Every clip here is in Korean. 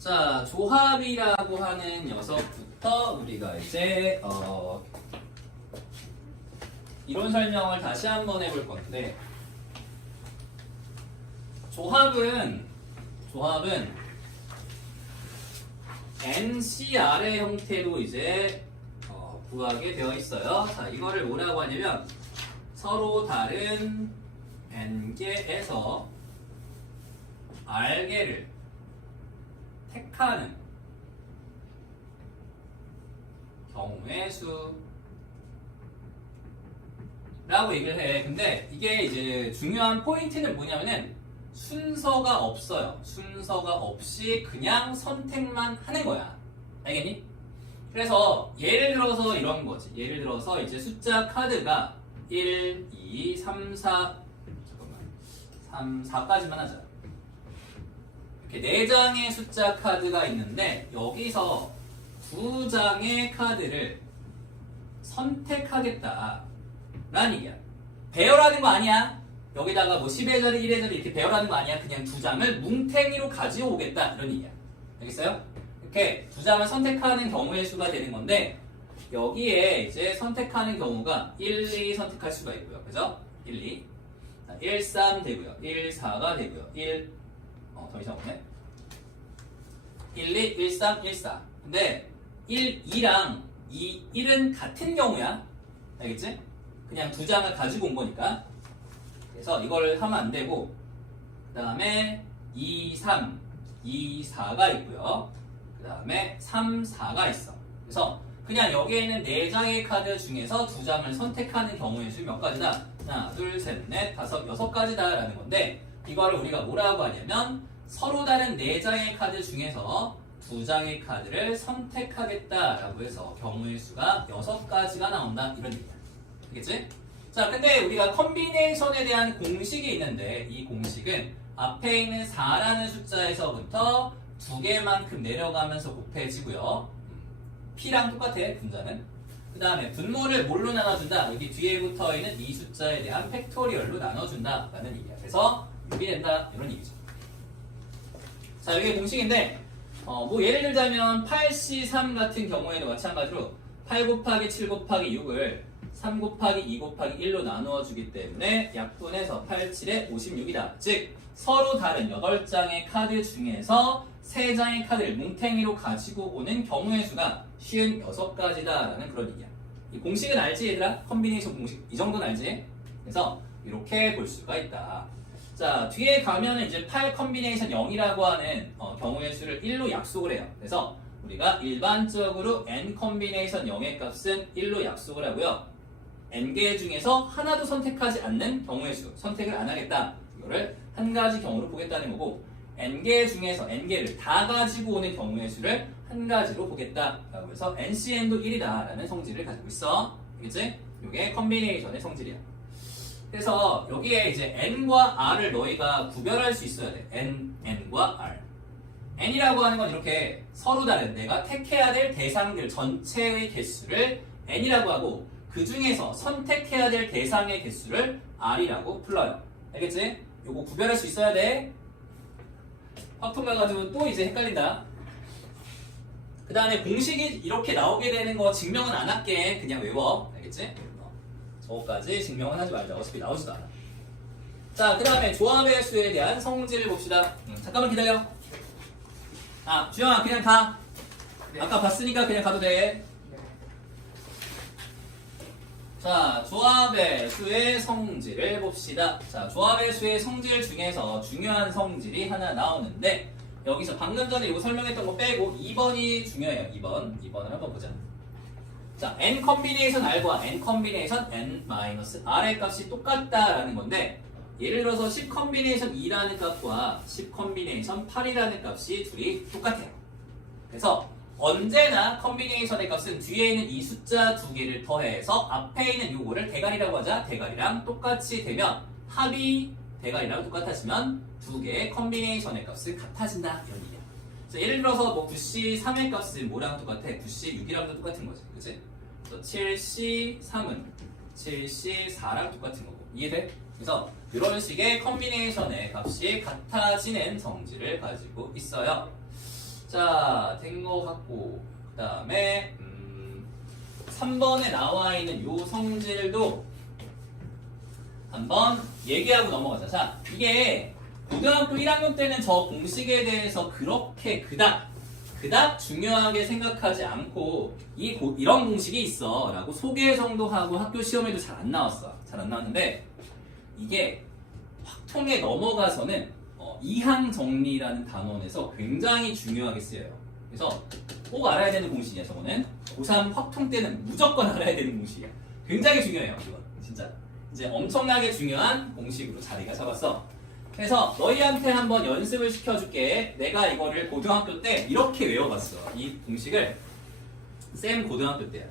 자, 조합이라고 하는 녀석부터 우리가 이제 이론 설명을 다시 한번 해볼 건데, 조합은 NCR의 형태로 이제 구하게 되어 있어요. 자, 이거를 뭐라고 하냐면 서로 다른 N개에서 R개를 택하는 경우의 수라고 얘기를 해. 근데 이게 이제 중요한 포인트는 뭐냐면은 순서가 없어요. 순서가 없이 그냥 선택만 하는 거야. 알겠니? 그래서 예를 들어서 이런 거지. 예를 들어서 이제 숫자 카드가 1, 2, 3, 4 잠깐만 3, 4까지만 하자. 이렇게 4장의 숫자 카드가 있는데 여기서 2장의 카드를 선택하겠다 라는 얘기야. 배열하는 거 아니야. 여기다가 뭐 10의 자리, 1의 자리 이렇게 배열하는 거 아니야. 그냥 2장을 뭉탱이로 가지고 오겠다 이런 얘기야. 알겠어요? 이렇게 2장을 선택하는 경우의 수가 되는 건데, 여기에 이제 선택하는 경우가 1, 2 선택할 수가 있고요. 그죠? 1, 2 1, 3 되고요. 1, 4가 되고요. 1 더 이상 없네. 1, 2, 1, 3, 1, 4. 근데 1, 2랑 2, 1은 같은 경우야. 알겠지? 그냥 2장을 가지고 온 거니까. 그래서 이걸 하면 안 되고, 그 다음에 2, 3, 2, 4가 있고요. 그 다음에 3, 4가 있어. 그래서 그냥 여기에는 4장의 카드 중에서 2장을 선택하는 경우의 수 몇 가지다? 하나, 둘, 셋, 넷, 다섯, 6가지다 라는 건데, 이거를 우리가 뭐라고 하냐면 서로 다른 4장의 카드 중에서 2장의 카드를 선택하겠다라고 해서 경우의 수가 6가지가 나온다 이런 얘기야. 알겠지? 자, 근데 우리가 컨비네이션에 대한 공식이 있는데, 이 공식은 앞에 있는 4라는 숫자에서부터 2개만큼 내려가면서 곱해지고요. P랑 똑같아, 분자는. 그 다음에 분모를 뭘로 나눠준다? 여기 뒤에 붙어 있는 이 숫자에 대한 팩토리얼로 나눠준다 라는 얘기야. 그래서 유리된다 이런 얘기죠. 자, 이게 공식인데 뭐 예를 들자면 8C3 같은 경우에는 마찬가지로 8 곱하기 7 곱하기 6을 3 곱하기 2 곱하기 1로 나누어 주기 때문에 약분해서 8, 7에 56이다. 즉 서로 다른 8장의 카드 중에서 3장의 카드를 뭉탱이로 가지고 오는 경우의 수가 56가지다 라는 그런 얘기야. 이 공식은 알지 얘들아? 컨비네이션 공식 이 정도는 알지? 그래서 이렇게 볼 수가 있다. 자, 뒤에 가면은 이제 8 컨비네이션 0이라고 하는 경우의 수를 1로 약속을 해요. 그래서 우리가 일반적으로 n 컨비네이션 0의 값은 1로 약속을 하고요. n개 중에서 하나도 선택하지 않는 경우의 수, 선택을 안 하겠다. 이거를 한 가지 경우로 보겠다는 거고, n개 중에서 n개를 다 가지고 오는 경우의 수를 한 가지로 보겠다라고 해서 NCN도 1이다 라는 성질을 가지고 있어. 알겠지? 이게 컨비네이션의 성질이야. 그래서 여기에 이제 n과 r을 너희가 구별할 수 있어야 돼. n과 r. n이라고 하는 건 이렇게 서로 다른 내가 택해야 될 대상들 전체의 개수를 n이라고 하고, 그 중에서 선택해야 될 대상의 개수를 r이라고 불러요. 알겠지? 요거 구별할 수 있어야 돼. 확통 가가지고 또 이제 헷갈린다. 그 다음에 공식이 이렇게 나오게 되는 거 증명은 안 할게. 그냥 외워. 알겠지? 저거까지 증명은 하지 말자. 어차피 나오지도 않아. 자, 그 다음에 조합의 수에 대한 성질을 봅시다. 잠깐만 기다려. 아, 주영아 그냥 가. 네. 아까 봤으니까 그냥 가도 돼. 자, 조합의 수의 성질을 봅시다. 자, 조합의 수의 성질 중에서 중요한 성질이 하나 나오는데, 여기서 방금 전에 이거 설명했던 거 빼고 2번이 중요해요. 2번을 한번 보자. 자, n 컨비네이션 r과 n 컨비네이션 n-r의 값이 똑같다라는 건데, 예를 들어서 10 컨비네이션 2라는 값과 10 컨비네이션 8이라는 값이 둘이 똑같아요. 그래서 언제나 컨비네이션의 값은 뒤에 있는 이 숫자 2개를 더해서 앞에 있는 요거를 대괄이라고 하자. 대괄이랑 똑같이 되면 합이 대괄이랑 똑같아지면 2개의 컨비네이션의 값은 같아진다 이런 얘기야. 그래서 예를 들어서 뭐 9C3의 값은 뭐랑 똑같아? 9C6이랑도 똑같은 거지. 그치? 그래서 7C3은 7C4랑 똑같은 거고. 이해돼? 그래서 이런 식의 컨비네이션의 값이 같아지는 성질을 가지고 있어요. 자, 된 거 같고 그 다음에 3번에 나와 있는 요 성질도 한번 얘기하고 넘어가자. 자, 이게 고등학교 1학년 때는 저 공식에 대해서 그렇게 그닥 중요하게 생각하지 않고 이런 공식이 있어 라고 소개 정도 하고 학교 시험에도 잘 안 나왔어. 잘 안 나왔는데 이게 확통에 넘어가서는 이항 정리라는 단원에서 굉장히 중요하게 쓰여요. 그래서 꼭 알아야 되는 공식이야. 저거는 고3 확통 때는 무조건 알아야 되는 공식이야. 굉장히 중요해요. 이건 진짜 이제 엄청나게 중요한 공식으로 자리가 잡았어. 그래서 너희한테 한번 연습을 시켜줄게. 내가 이거를 고등학교 때 이렇게 외워봤어. 이 공식을 쌤 고등학교 때야.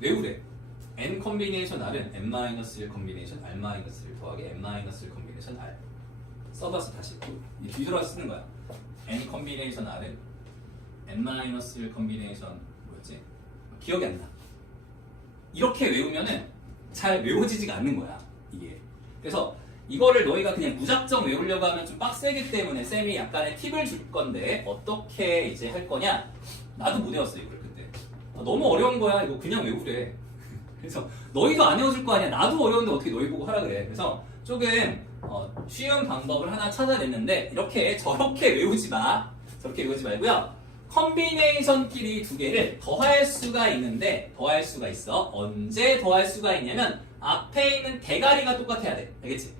외우래. n 컨비네이션 r은 n-1 컨비네이션 r-1 더하기 n-1 컨비네이션 r. 써봐서 다시 뒤돌아서 쓰는 거야. n 컨비네이션 r은 n-1 컨비네이션 뭐였지? 기억이 안 나. 이렇게 외우면은 잘 외워지지가 않는 거야. 이게. 그래서 이거를 너희가 그냥 무작정 외우려고 하면 좀 빡세기 때문에 쌤이 약간의 팁을 줄 건데 어떻게 이제 할 거냐? 나도 못 외웠어 이걸 그때. 너무 어려운 거야. 이거 그냥 외우래. 그래서 너희도 안 외워줄 거 아니야. 나도 어려운데 어떻게 너희 보고 하라 그래. 그래서 조금 쉬운 방법을 하나 찾아냈는데 이렇게 저렇게 외우지 마. 저렇게 외우지 말고요. 컨비네이션끼리 두 개를 더할 수가 있는데 더할 수가 있어. 언제 더할 수가 있냐면 앞에 있는 대가리가 똑같아야 돼. 알겠지?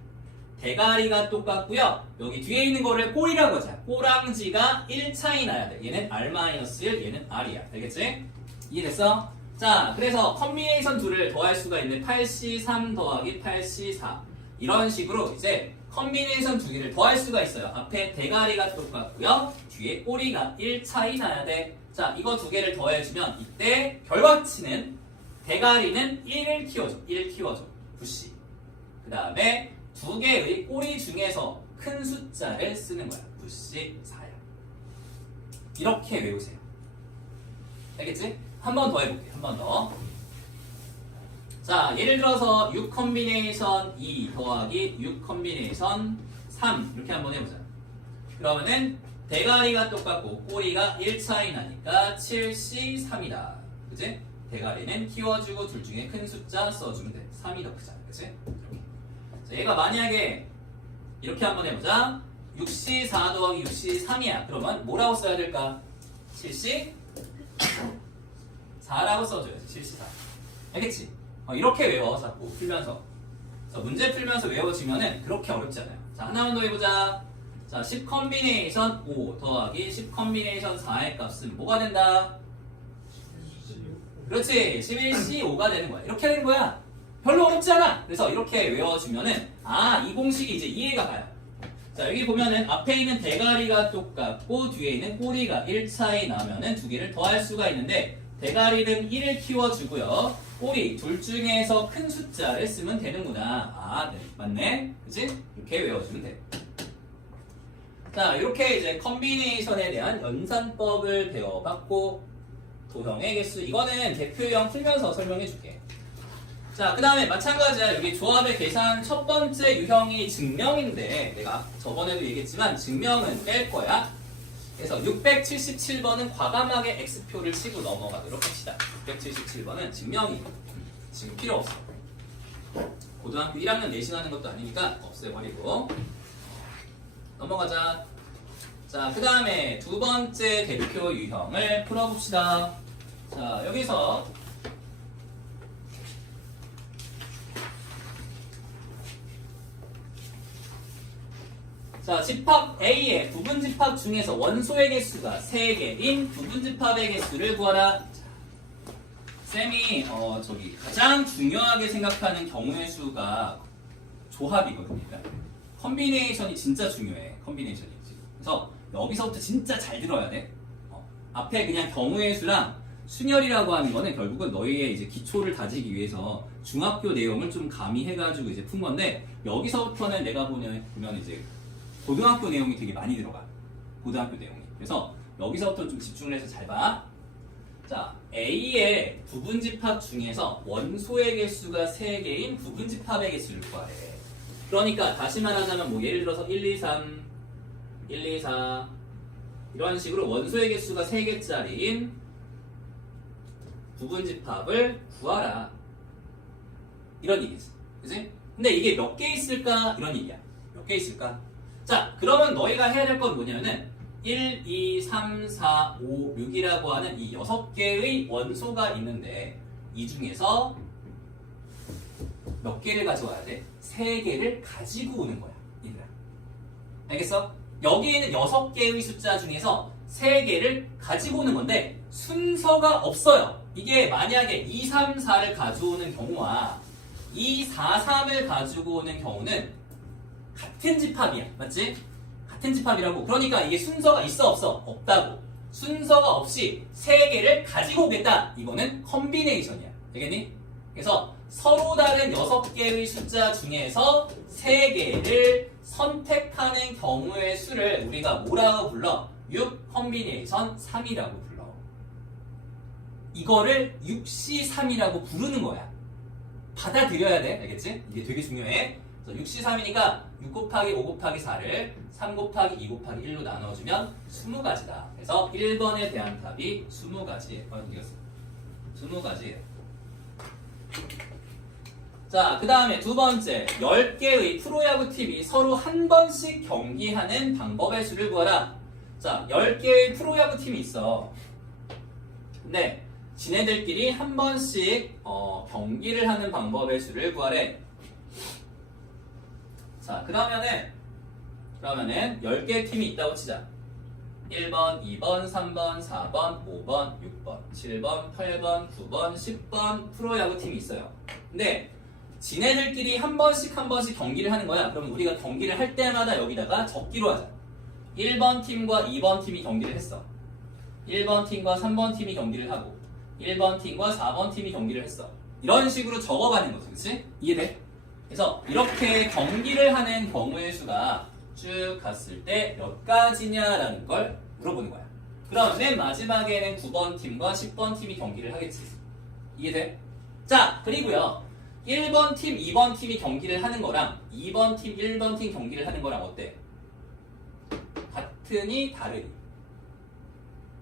대가리가 똑같고요. 여기 뒤에 있는 거를 꼴이라고 하자. 꼬랑지가 1 차이 나야 돼. 얘는 r-1, 얘는 r이야. 알겠지? 이해됐어? 자, 그래서 컨비네이션 2를 더할 수가 있는 8C3 더하기 8C4 이런 식으로 이제 컨비네이션 두 개를 더할 수가 있어요. 앞에 대가리가 똑같고요. 뒤에 꼬리가 1 차이 나야 돼. 자, 이거 두 개를 더해주면 이때 결과치는 대가리는 1을 키워줘. 1 키워줘. 부시. 그 다음에 두 개의 꼬리 중에서 큰 숫자를 쓰는 거야. 부시 4야. 이렇게 외우세요. 알겠지? 한 번 더 해볼게. 한 번 더. 자, 예를 들어서 6 컨비네이션 2 더하기 6 컨비네이션 3 이렇게 한번 해보자. 그러면은 대가리가 똑같고 꼬리가 1 차이 나니까 7C3이다. 그치? 대가리는 키워주고 둘 중에 큰 숫자 써주면 돼. 3이 더 크잖아. 그치? 자, 얘가 만약에 이렇게 한번 해보자. 6C4 더하기 6C3이야. 그러면 뭐라고 써야 될까? 7C4라고 써줘야지. 7C4. 알겠지? 이렇게 외워. 자꾸 풀면서. 그래서 문제 풀면서 외워지면은 그렇게 어렵지 않아요. 자, 하나만 더 해보자. 자, 10 컨비네이션 5 더하기 10 컨비네이션 4의 값은 뭐가 된다? 그렇지. 11C5가 되는 거야. 이렇게 되는 거야. 별로 어렵지 않아. 그래서 이렇게 외워주면은 이 공식이 이제 이해가 가요. 자, 여기 보면은 앞에 있는 대가리가 똑같고 뒤에 있는 꼬리가 1 차이 나면은 두 개를 더할 수가 있는데 대가리는 1을 키워주고요. 꼬리 둘 중에서 큰 숫자를 쓰면 되는구나. 네, 맞네. 그치? 이렇게 외워주면 돼. 자, 이렇게 이제 컨비네이션에 대한 연산법을 배워봤고 도형의 개수 이거는 대표형 풀면서 설명해 줄게. 자, 그 다음에 마찬가지야. 여기 조합의 계산 첫 번째 유형이 증명인데 내가 저번에도 얘기했지만 증명은 뺄 거야. 그래서 677번은 과감하게 X표를 치고 넘어가도록 합시다. 677번은 증명이 지금 필요 없어. 고등학교 1학년 내신하는 것도 아니니까 없애버리고 넘어가자. 자, 그 다음에 두 번째 대표 유형을 풀어봅시다. 자, 여기서 자, 집합 A의 부분집합 중에서 원소의 개수가 3개인 부분집합의 개수를 구하라. 자, 쌤이 가장 중요하게 생각하는 경우의 수가 조합이거든요. 그러니까 컨비네이션이 진짜 중요해. 컨비네이션이. 그래서 여기서부터 진짜 잘 들어야 돼. 앞에 그냥 경우의 수랑 순열이라고 하는 거는 결국은 너희의 이제 기초를 다지기 위해서 중학교 내용을 좀 가미해가지고 이제 푼 건데 여기서부터는 내가 보면 이제 고등학교 내용이 되게 많이 들어가. 고등학교 내용이. 그래서 여기서부터 좀 집중을 해서 잘 봐. 자, A의 부분집합 중에서 원소의 개수가 3개인 부분집합의 개수를 구하래. 그러니까 다시 말하자면 뭐 예를 들어서 1, 2, 3, 1, 2, 4, 이런 식으로 원소의 개수가 3개짜리인 부분집합을 구하라. 이런 얘기지. 그치? 근데 이게 몇 개 있을까? 이런 얘기야. 몇 개 있을까? 자, 그러면 너희가 해야 될 건 뭐냐면은 1, 2, 3, 4, 5, 6이라고 하는 이 6개의 원소가 있는데 이 중에서 몇 개를 가져와야 돼? 3개를 가지고 오는 거야. 얘들아. 알겠어? 여기에는 6개의 숫자 중에서 3개를 가지고 오는 건데 순서가 없어요. 이게 만약에 2, 3, 4를 가져오는 경우와 2, 4, 3을 가지고 오는 경우는 같은 집합이야. 맞지? 같은 집합이라고. 그러니까 이게 순서가 있어 없어? 없다고. 순서가 없이 3개를 가지고 오겠다. 이거는 컨비네이션이야. 알겠니? 그래서 서로 다른 6개의 숫자 중에서 3개를 선택하는 경우의 수를 우리가 뭐라고 불러? 6 컨비네이션 3이라고 불러. 이거를 6C3이라고 부르는 거야. 받아들여야 돼. 알겠지? 이게 되게 중요해. 6C3이니까 6 곱하기 5 곱하기 4를 3 곱하기 2 곱하기 1로 나눠주면 20가지다. 그래서 1번에 대한 답이 20가지. 20가지예요. 자, 그 다음에 두 번째 10개의 프로야구팀이 서로 한 번씩 경기하는 방법의 수를 구하라. 자, 10개의 프로야구팀이 있어. 근데 지네들끼리 한 번씩 경기를 하는 방법의 수를 구하래. 자, 그러면은 10개의 팀이 있다고 치자. 1번, 2번, 3번, 4번, 5번, 6번, 7번, 8번, 9번, 10번 프로야구팀이 있어요. 근데 지네들끼리 한 번씩 경기를 하는 거야. 그러면 우리가 경기를 할 때마다 여기다가 적기로 하자. 1번 팀과 2번 팀이 경기를 했어. 1번 팀과 3번 팀이 경기를 하고 1번 팀과 4번 팀이 경기를 했어. 이런 식으로 적어가는 거지. 그치? 이해돼? 그래서 이렇게 경기를 하는 경우의 수가 쭉 갔을 때 몇 가지냐라는 걸 물어보는 거야. 그럼 맨 마지막에는 9번 팀과 10번 팀이 경기를 하겠지. 이해돼? 자, 그리고요. 1번 팀, 2번 팀이 경기를 하는 거랑 2번 팀, 1번 팀 경기를 하는 거랑 어때? 같으니 다르니?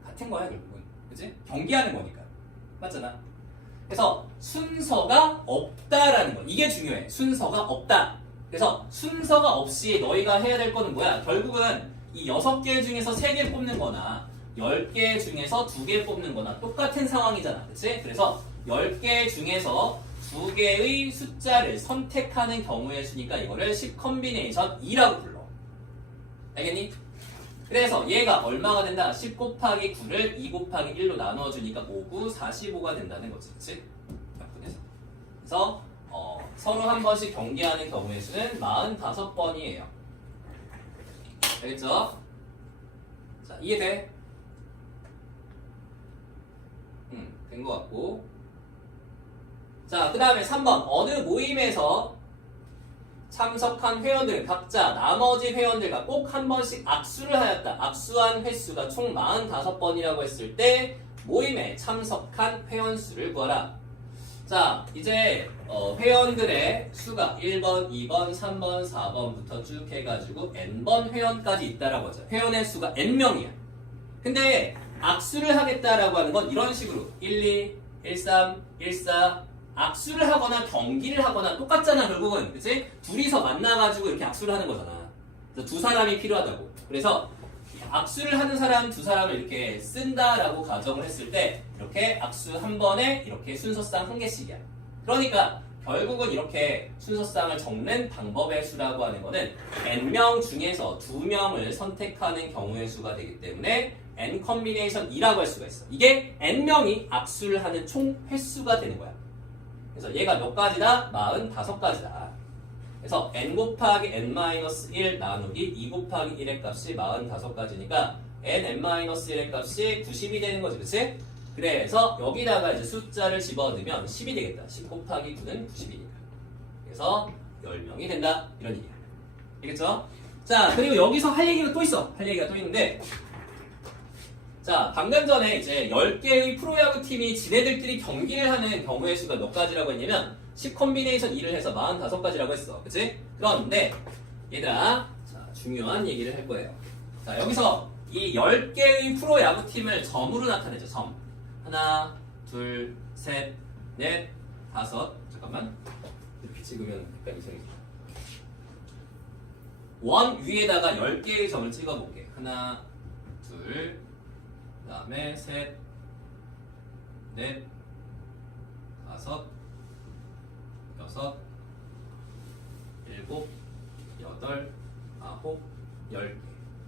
같은 거야, 결국은. 그치? 경기하는 거니까. 맞잖아. 그래서 순서가 없다라는 거. 이게 중요해. 순서가 없다. 그래서 순서가 없이 너희가 해야 될 거는 뭐야? 결국은 이 6개 중에서 3개 뽑는 거나 10개 중에서 2개 뽑는 거나 똑같은 상황이잖아. 그치? 그래서 10개 중에서 2개의 숫자를 선택하는 경우의 수니까 이거를 10 컨비네이션 2라고 불러. 알겠니? 그래서 얘가 얼마가 된다? 10 곱하기 9를 2 곱하기 1로 나눠주니까 5, 9, 45가 된다는 거지. 그치? 그래서 서로 한 번씩 경기하는 경우의 수는 45번이에요. 알겠죠? 자, 이해돼? 된 것 같고. 자, 그 다음에 3번. 어느 모임에서 참석한 회원들은 각자 나머지 회원들과 꼭 한 번씩 악수를 하였다. 악수한 횟수가 총 45번이라고 했을 때 모임에 참석한 회원 수를 구하라. 자, 이제 회원들의 수가 1번, 2번, 3번, 4번부터 쭉 해가지고 n번 회원까지 있다라고 하죠. 회원의 수가 n명이야. 근데 악수를 하겠다라고 하는 건 이런 식으로 1, 2, 1, 3, 1, 4 악수를 하거나 경기를 하거나 똑같잖아. 결국은 그치? 둘이서 만나가지고 이렇게 악수를 하는 거잖아. 그래서 두 사람이 필요하다고. 그래서 악수를 하는 사람 두 사람을 이렇게 쓴다라고 가정을 했을 때 이렇게 악수 한 번에 이렇게 순서상 한 개씩이야. 그러니까 결국은 이렇게 순서상을 적는 방법의 수라고 하는 거는 n명 중에서 2명을 선택하는 경우의 수가 되기 때문에 n 컨비네이션 2라고 할 수가 있어. 이게 n명이 악수를 하는 총 횟수가 되는 거야. 그래서 얘가 몇 가지다? 45가지다. 그래서 n 곱하기 n-1 나누기 2 곱하기 1의 값이 45가지니까 n-1의 값이 90이 되는 거지. 그치? 그래서 여기다가 이제 숫자를 집어넣으면 10이 되겠다. 10 곱하기 9는 90이니까. 그래서 10명이 된다. 이런 얘기야. 알겠죠? 자, 그리고 여기서 할 얘기가 또 있어. 할 얘기가 또 있는데 자, 방금 전에 이제 10개의 프로야구 팀이 지네들끼리 경기를 하는 경우의 수가 몇 가지라고 했냐면 10 컨비네이션 2를 해서 45가지라고 했어. 그치? 그런데 얘들아, 자, 중요한 얘기를 할 거예요. 자, 여기서 이 10개의 프로야구팀을 점으로 나타내죠. 점. 하나, 둘, 셋, 넷, 다섯. 잠깐만. 이렇게 찍으면 약간 이상해져. 원 위에다가 10개의 점을 찍어볼게. 하나, 둘, 그 다음에 셋, 넷, 다섯, 여섯, 일곱, 여덟, 아홉, 10개.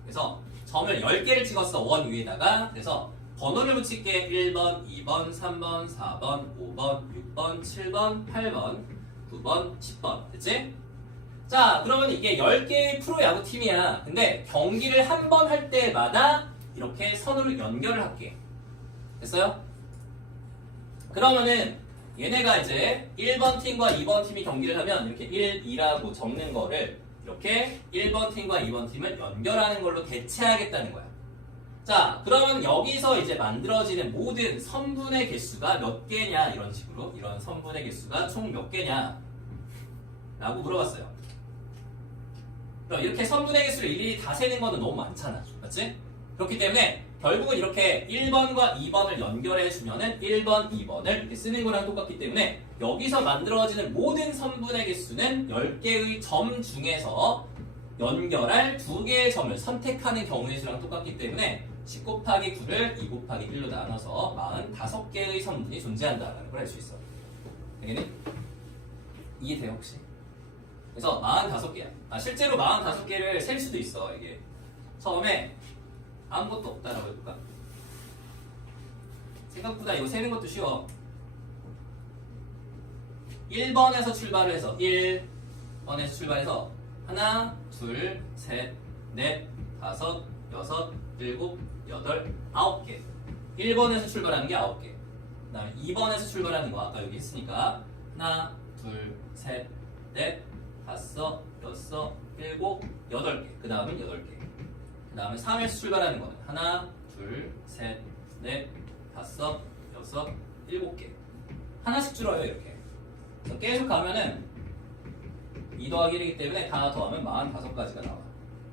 그래서 점을 10개를 찍었어. 원 위에다가. 그래서 번호를 붙일게. 1번, 2번, 3번, 4번, 5번, 6번, 7번, 8번, 9번, 10번. 됐지? 자, 그러면 이게 10개의 프로야구팀이야. 근데 경기를 한 번 할 때마다 이렇게 선으로 연결을 할게. 됐어요? 그러면은 얘네가 이제 1번 팀과 2번 팀이 경기를 하면 이렇게 1, 2라고 적는 거를 이렇게 1번 팀과 2번 팀을 연결하는 걸로 대체하겠다는 거야. 자, 그러면 여기서 이제 만들어지는 모든 선분의 개수가 몇 개냐, 이런 식으로. 이런 선분의 개수가 총 몇 개냐 라고 물어봤어요. 그럼 이렇게 선분의 개수를 일일이 다 세는 거는 너무 많잖아. 맞지? 그렇기 때문에 결국은 이렇게 1번과 2번을 연결해주면은 1번, 2번을 이렇게 쓰는 거랑 똑같기 때문에 여기서 만들어지는 모든 선분의 개수는 10개의 점 중에서 연결할 2개의 점을 선택하는 경우의 수랑 똑같기 때문에 10 곱하기 9를 2 곱하기 1로 나눠서 45개의 선분이 존재한다라는 걸 알 수 있어. 되겠니? 이해돼요 혹시? 그래서 45개야. 실제로 45개를 셀 수도 있어. 이게 처음에 아무것도 없다라고 해볼까? 생각보다 이거 세는 것도 쉬워. 1번에서 출발을 해서 1번에서 출발해서 하나, 둘, 셋, 넷, 다섯, 여섯, 일곱, 여덟, 9개. 1번에서 출발하는 게 9개. 그 다음에 2번에서 출발하는 거 아까 여기 했으니까 하나, 둘, 셋, 넷, 다섯, 여섯, 일곱, 8개. 그 다음은 8개. 그 다음에 3에서 출발하는 거는 하나, 둘, 셋, 넷, 다섯, 여섯, 7개. 하나씩 줄어요 이렇게. 그래서 계속 가면은 2 더하기 1이기 때문에 다 더하면 45가지가 나와.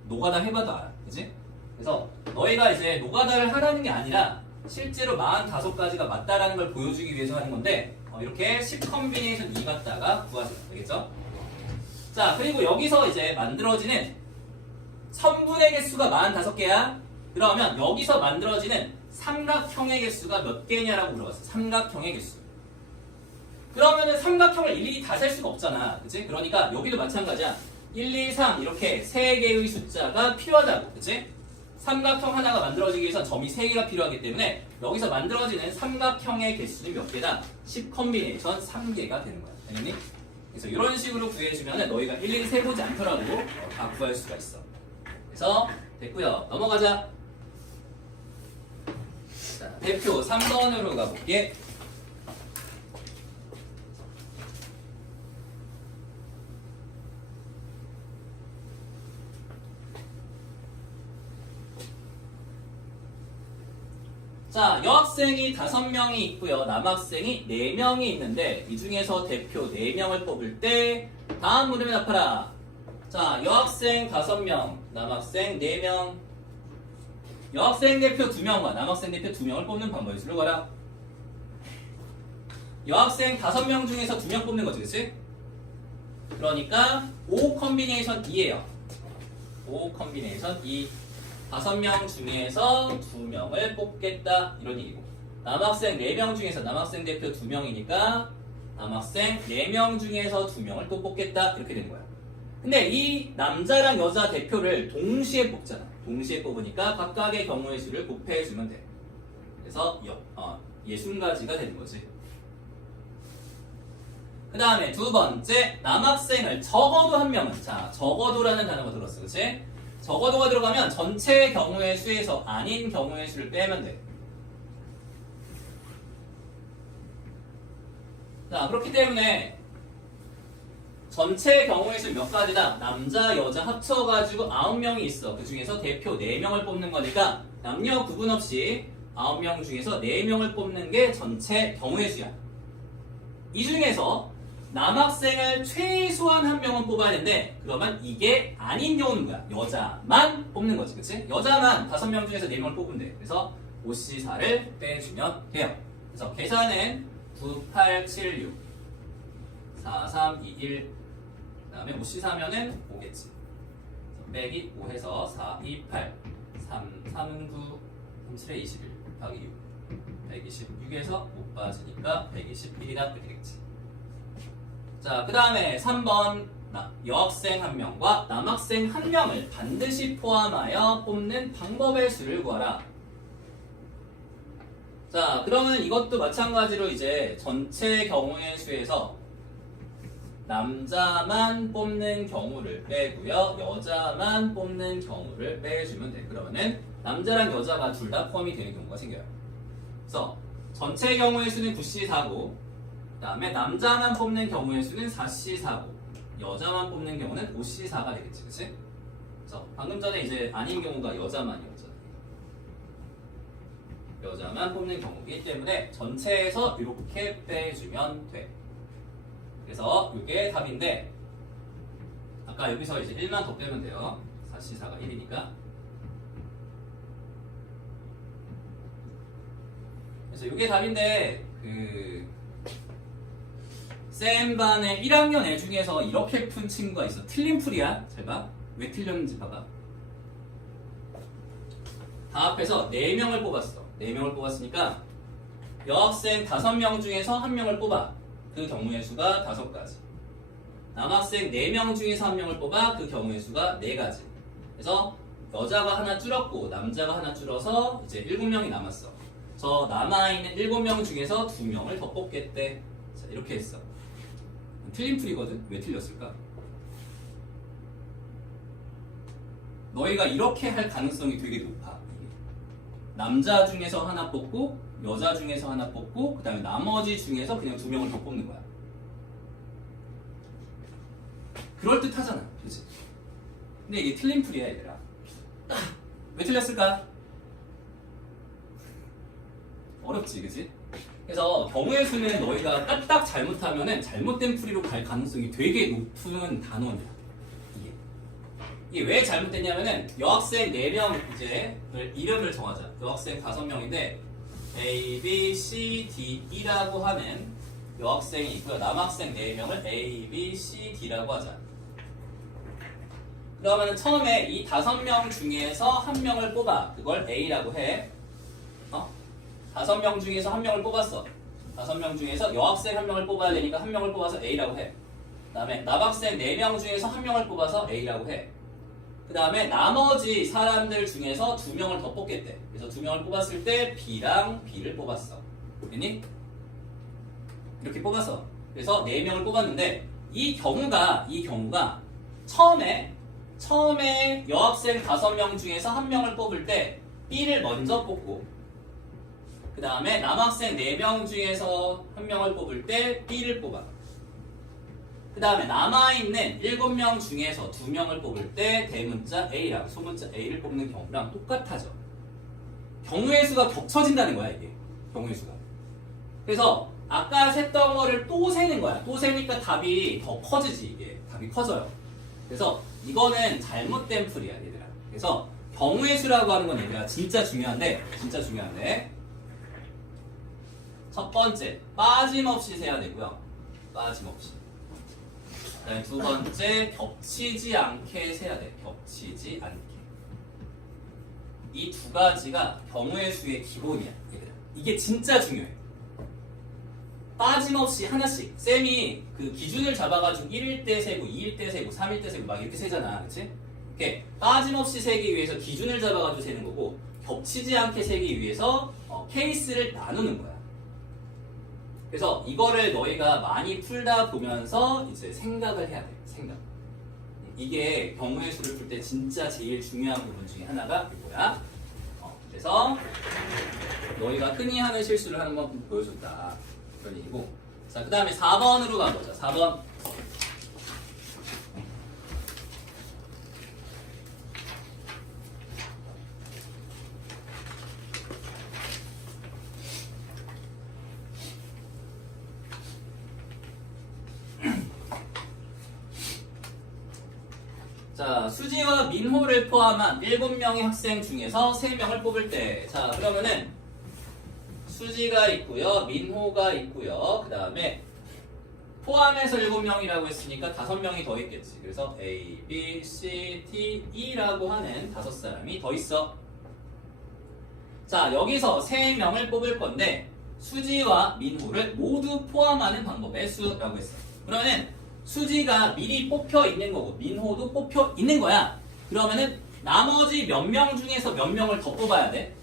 노가다 해봐도 알아. 그치? 그래서 너희가 이제 노가다를 하라는 게 아니라 실제로 45가지가 맞다라는 걸 보여주기 위해서 하는 건데 이렇게 10 컨비네이션 2 갖다가 구하세요. 되겠죠? 자, 그리고 여기서 이제 만들어지는 선분의 개수가 45개야. 그러면 여기서 만들어지는 삼각형의 개수가 몇 개냐라고 물어봤어. 삼각형의 개수. 그러면은 삼각형을 일일이 다 셀 수가 없잖아. 그치? 그러니까 여기도 마찬가지야. 1, 2, 3 이렇게 3개의 숫자가 필요하다고. 그치? 삼각형 하나가 만들어지기 위해선 점이 3개가 필요하기 때문에 여기서 만들어지는 삼각형의 개수는 몇 개다? 10 컨비네이션 3개가 되는 거야. 알겠니? 그래서 이런 식으로 구해주면 너희가 일일이 세보지 않더라도 다 구할 수가 있어. 그래서 됐고요. 넘어가자. 자, 대표 3번으로 가볼게. 자, 여학생이 5명이 있고요. 남학생이 4명이 있는데 이 중에서 대표 4명을 뽑을 때 다음 문제에 답하라. 자, 여학생 5명, 남학생 4명. 여학생 대표 2명과 남학생 대표 2명을 뽑는 방법을 들어가라. 여학생 5명 중에서 2명 뽑는 거지, 그치? 그러니까 5 컨비네이션 2예요. 5 컨비네이션 2. 5명 중에서 2명을 뽑겠다 이런 얘기고, 남학생 4명 중에서 남학생 대표 2명이니까 남학생 4명 중에서 2명을 또 뽑겠다 이렇게 되는 거야. 근데 이 남자랑 여자 대표를 동시에 뽑잖아. 동시에 뽑으니까 각각의 경우의 수를 곱해주면 돼. 그래서 60가지가 되는 거지. 그 다음에 두 번째, 남학생을 적어도 한 명은, 자, 적어도라는 단어가 들었어, 그치? 적어도가 들어가면 전체 경우의 수에서 아닌 경우의 수를 빼면 돼. 자, 그렇기 때문에 전체 경우의 수 몇 가지다? 남자, 여자 합쳐가지고 9명이 있어. 그 중에서 대표 4명을 뽑는 거니까 남녀 구분 없이 9명 중에서 4명을 뽑는 게 전체 경우의 수야. 이 중에서 남학생을 최소한 한 명은 뽑아야 되는데 그러면 이게 아닌 경우는 뭐야? 여자만 뽑는 거지, 그치? 여자만 5명 중에서 4명을 뽑으면 돼. 그래서 5C4를 빼주면 돼요. 그래서 계산은 9876 4321 그 다음에 5C4면은 5겠지. 빼기 5 해서 428 339 37에 21 곱하기 6 126에서 못 빠지니까 121이다 되겠지. 자, 그 다음에 3번 여학생 1명과 남학생 1명을 반드시 포함하여 뽑는 방법의 수를 구하라. 자, 그러면 이것도 마찬가지로 이제 전체 경우의 수에서 남자만 뽑는 경우를 빼고요, 여자만 뽑는 경우를 빼주면 돼. 그러면은 남자랑 여자가 둘 다 포함이 되는 경우가 생겨요. 그래서 전체 경우의 수는 9C4고 그 다음에 남자만 뽑는 경우의 수는 4C4고 여자만 뽑는 경우는 5C4가 되겠지, 그치? 그래서 방금 전에 이제 아닌 경우가 여자만 뽑는 경우이기 때문에 전체에서 이렇게 빼주면 돼. 그래서 이게 답인데 아까 여기서 이제 1만 더 빼면 돼요. 4C4가 1이니까. 그래서 이게 답인데 쌤 반에 1학년 애 중에서 이렇게 푼 친구가 있어. 틀린 풀이야. 잘 봐. 왜 틀렸는지 봐봐. 다 합해서 4명을 뽑았어. 4명을 뽑았으니까 여학생 5명 중에서 1명을 뽑아. 그 경우의 수가 5가지. 남학생 4명 중에서 1명을 뽑아. 그 경우의 수가 4가지. 그래서 여자가 하나 줄었고 남자가 하나 줄어서 이제 7명이 남았어. 저 남아있는 7명 중에서 2명을 더 뽑겠대. 자, 이렇게 했어. 틀린 풀이거든? 왜 틀렸을까? 너희가 이렇게 할 가능성이 되게 높아. 남자 중에서 하나 뽑고 여자 중에서 하나 뽑고 그 다음에 나머지 중에서 그냥 2명을 더 뽑는 거야. 그럴듯하잖아, 그치? 근데 이게 틀린 풀이야, 얘들아. 왜 틀렸을까? 어렵지, 그치? 그래서 경우의 수는 너희가 까딱 잘못하면은 잘못된 풀이로 갈 가능성이 되게 높은 단원이야. 이게 왜 잘못됐냐면은 여학생 4명 이제 이름을 정하자. 여학생 5명인데 A, B, C, D, E라고 하는 여학생이 있고요. 남학생 4명을 A, B, C, D라고 하자. 그러면 처음에 이 5명 중에서 1명을 뽑아. 그걸 A라고 해. 5명 중에서 1명을 뽑았어. 5명 중에서 여학생 1명을 뽑아야 되니까 1명을 뽑아서 A라고 해. 그 다음에 남학생 4명 중에서 1명을 뽑아서 A라고 해. 그 다음에 나머지 사람들 중에서 2명을 더 뽑겠대. 그래서 2명을 뽑았을 때 B랑 B를 뽑았어. 됐니? 이렇게 뽑았어. 그래서 4명을 뽑았는데 이 경우가 처음에 여학생 5명 중에서 1명을 뽑을 때 B를 먼저 뽑고 그 다음에 남학생 4명 중에서 1명을 뽑을 때 B를 뽑아. 그 다음에 남아있는 7명 중에서 2명을 뽑을 때 대문자 A랑 소문자 A를 뽑는 경우랑 똑같아져. 경우의 수가 겹쳐진다는 거야, 이게. 경우의 수가. 그래서 아까 셌던 거를 또 세는 거야. 또 세니까 답이 더 커지지, 이게. 답이 커져요. 그래서 이거는 잘못된 풀이야, 얘들아. 그래서 경우의 수라고 하는 건 얘들아 진짜 중요한데 첫 번째, 빠짐없이 세야 되고요. 빠짐없이. 그다음에 두 번째, 겹치지 않게 세야 돼. 겹치지 않게. 이 두 가지가 경우의 수의 기본이야, 얘들아. 이게 진짜 중요해. 빠짐없이 하나씩. 쌤이 그 기준을 잡아가지고 1일 때 세고, 2일 때 세고, 3일 때 세고 막 이렇게 세잖아, 그치? 이렇게 빠짐없이 세기 위해서 기준을 잡아가지고 세는 거고, 겹치지 않게 세기 위해서 케이스를 나누는 거야. 그래서 이거를 너희가 많이 풀다 보면서 이제 생각을 해야 돼. 생각. 이게 경우의 수를 풀 때 진짜 제일 중요한 부분 중에 하나가 이거야. 그래서 너희가 흔히 하는 실수를 한번 보여줬다. 그런 얘기고. 자, 그 다음에 4번으로 가보자. 4번. 자, 수지와 민호를 포함한 7명의 학생 중에서 3명을 뽑을 때, 자, 그러면은 수지가 있고요, 민호가 있고요, 그 다음에 포함해서 7명이라고 했으니까 5명이 더 있겠지. 그래서 A, B, C, D, E라고 하는 5사람이 더 있어. 자, 여기서 3명을 뽑을 건데 수지와 민호를 모두 포함하는 방법의 수라고 했어. 그러면은 수지가 미리 뽑혀 있는 거고 민호도 뽑혀 있는 거야. 그러면은 나머지 몇 명 중에서 몇 명을 더 뽑아야 돼?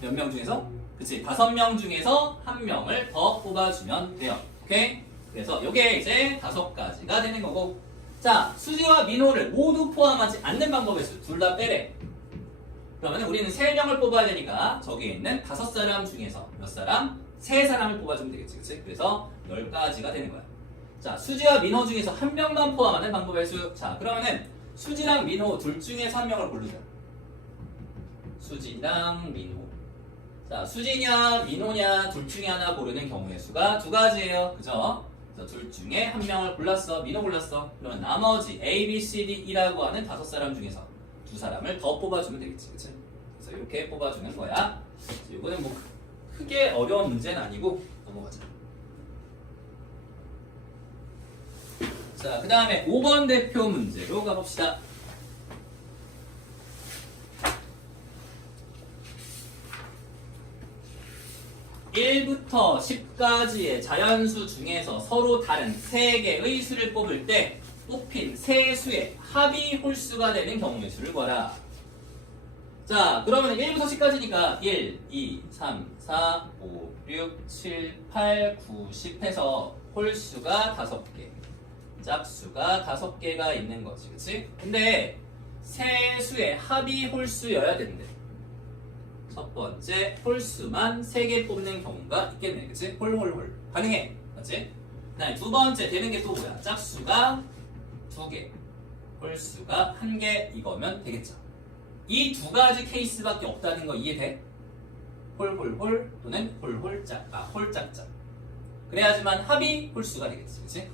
몇 명 중에서? 그치, 5명 중에서 1명을 더 뽑아주면 돼요. 오케이? 그래서 이게 이제 5가지가 되는 거고, 자, 수지와 민호를 모두 포함하지 않는 방법의 수, 둘 다 빼래. 그러면 우리는 3명을 뽑아야 되니까 저기에 있는 5사람 중에서 몇 사람? 3사람을 뽑아주면 되겠지. 그치? 그래서 10가지가 되는 거야. 자, 수지와 민호 중에서 1명만 포함하는 방법의 수. 자, 그러면은 수지랑 민호 둘 중에서 1명을 고르자. 수지랑 민호. 자, 수지냐 민호냐 둘 중에 하나 고르는 경우의 수가 2가지예요. 그죠? 그래서 둘 중에 1명을 골랐어. 민호 골랐어. 그러면 나머지 A, B, C, D이라고 하는 5사람 중에서 2사람을 더 뽑아주면 되겠지. 그치? 그래서 이렇게 뽑아주는 거야. 이거는 뭐 크게 어려운 문제는 아니고 넘어가자. 자, 그 다음에 5번 대표 문제로 가봅시다. 1부터 10까지의 자연수 중에서 서로 다른 3개의 수를 뽑을 때 뽑힌 세 수의 합이 홀수가 되는 경우의 수를 구하라. 자, 그러면 1부터 10까지니까 1, 2, 3, 4, 5, 6, 7, 8, 9, 10 해서 홀수가 5개, 짝수가 5개가 있는 거지. 그치? 근데 세 수의 합이 홀수여야 된대. 첫 번째, 홀수만 3개 뽑는 경우가 있겠네. 그치? 홀홀홀. 가능해. 맞지? 그 다음에 두 번째 되는 게 또 뭐야? 짝수가 2개, 홀수가 1개 이거면 되겠죠. 이 2가지 케이스밖에 없다는 거 이해돼? 홀홀홀 또는 홀홀짝, 홀짝짝. 그래야지만 합이 홀수가 되겠지. 그치?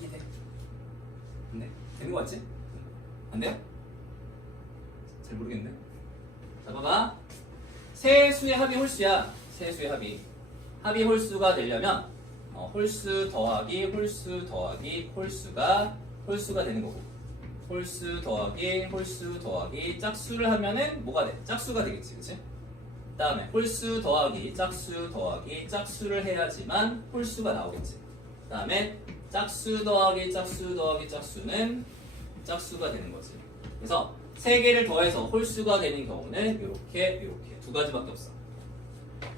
이해돼? 네. 되는 거 같지? 안 돼요? 잘 모르겠네. 자, 봐봐. 세 수의 합이 홀수야. 세 수의 합이. 합이 홀수가 되려면 홀수 더하기 홀수 더하기 홀수가 되는 거고, 홀수 더하기 홀수 더하기 짝수를 하면은 뭐가 돼? 짝수가 되겠지. 그치? 그 다음에 홀수 더하기 짝수 더하기 짝수를 해야지만 홀수가 나오겠지. 그 다음에 짝수 더하기 짝수 더하기 짝수는 짝수가 되는 거지. 그래서 3개를 더해서 홀수가 되는 경우는 이렇게 2가지밖에 없어.